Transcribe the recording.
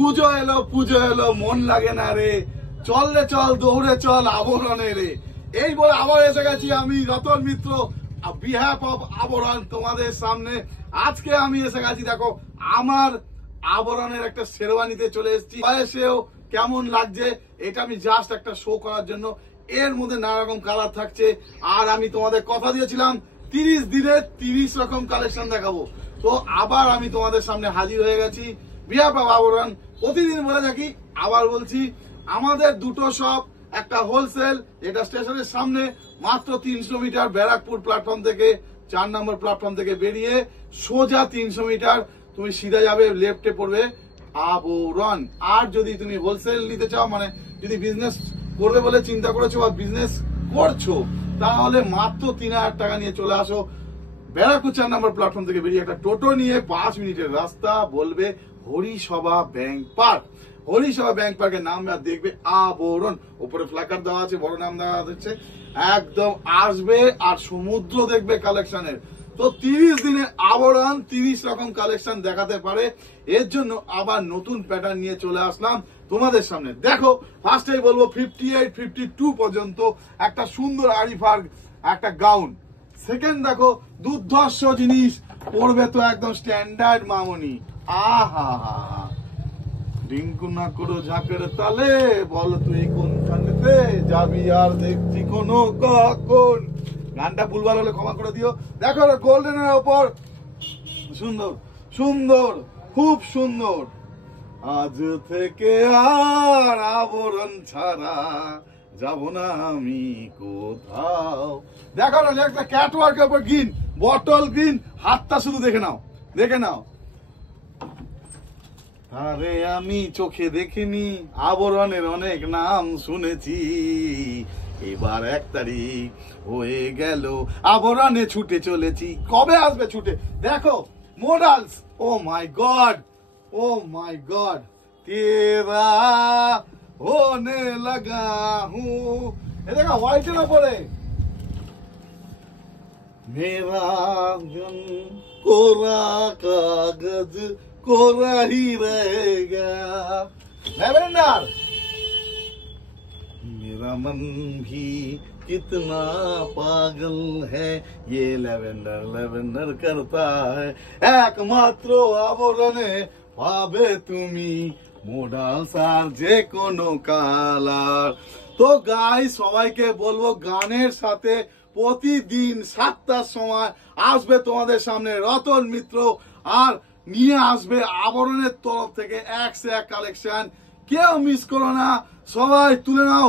পুজো এলো মন লাগে না রে, চল রে চল দৌড়ে চল আবরণে রে। এই বলে আবার এসে গেছি আমি রতন মিত্র, বিহাফ অফ আবরণ তোমাদের সামনে। আজকে আমি এসে গেছি, দেখো আমার আবরণের একটা শেরওয়ানিতে চলে এসেছি। বয়সেও কেমন লাগছে এটা আমি জাস্ট একটা শো করার জন্য। এর মধ্যে নানা রকম কালার থাকছে, আর আমি তোমাদের কথা দিয়েছিলাম 30 দিনে 30 রকম কালেকশন দেখাবো। তো আবার আমি তোমাদের সামনে হাজির হয়ে গেছি বিহাফ অফ আবরণ। প্রতিদিন বলে থাকি, আবার বলছি, আমাদের দুটো শপ, একটা হোলসেল যেটা স্টেশনের সামনে মাত্র 300 মিটার, ব্যারাকপুর প্ল্যাটফর্ম থেকে 4 নম্বর প্ল্যাটফর্ম থেকে বেরিয়ে সোজা 300 মিটার তুমি সিধা যাবে, লেফটে পড়বে আবরণ। আর যদি তুমি হোলসেল নিতে চাও, মানে যদি বিজনেস করবে বলে চিন্তা করেছো বা বিজনেস করছো, তাহলে মাত্র 3000 টাকা নিয়ে চলে আসো ব্যারাকপুর 4 নম্বর প্ল্যাটফর্ম থেকে বেরিয়ে একটা টোটো নিয়ে 5 মিনিটের রাস্তা, বলবে Harisabha bank park. Harisabha bank পার্কের নাম আর দেখবে আবরণ, উপরে ফ্ল্যাকার দেওয়া আছে, বড় নাম দেওয়া হচ্ছে, একদম আসবে আর সমুদ্র দেখবে কালেকশনের। তো 30 দিনে আবরণ 30 রকম কালেকশন দেখাতে পারে, এর জন্য আবার নতুন প্যাটার্ন নিয়ে চলে আসলাম তোমাদের সামনে। দেখো ফার্স্টেই বলবো 58, 52 পর্যন্ত একটা সুন্দর আরিফার একটা গাউন। সেকেন্ড দেখো দুর্ধর্ষ জিনিস পড়বে তো একদম স্ট্যান্ডার্ড মামনি। আহা হা রিঙ্কু না করো ঝাঁকের তালে, বল তুই কোনখানেতে যাবি আর দেখছি কোনো কখন। গানটা ভুলবার হলে ক্ষমা করে দিও। দেখো গোল্ডেনের ওপর সুন্দর সুন্দর, খুব সুন্দর। আজ থেকে আর আবরণ ছাড়া যাব না আমি কোথাও। দেখো না একটা ক্যাটওয়ার্কের উপর গ্রিন, বটল গ্রিন, হাতটা শুধু দেখে নাও, দেখে নাও। আরে আমি চোখে দেখিনি, আবরণের অনেক নাম শুনেছি, এবার 1 তারিখ হয়ে গেল, আবরণে ছুটে চলেছি। কবে আসবে ছুটে? দেখো মডেলস, ও মাই গড, ও মাই গড, তেরা होने लगा हूँ। ये देखो व्हाइट ना पड़े, मेरा गम कोरा कागज कोरा ही रहेगा। लैवेंडर, मेरा मन भी कितना पागल है, ये लैवेंडर लैवेंडर करता है, एकमात्र आबरणे पाबे तुमी মডাল সার যে কোনো কালার। তো গাই সবাইকে বলবো গানের সাথে প্রতিদিন 7টার সময় আসবে তোমাদের সামনে রতন মিত্র, আর নিয়ে আসবে আবরণের তরফ থেকে 1 কালেকশন। কেউ মিস করো না, সবাই তুলে নাও।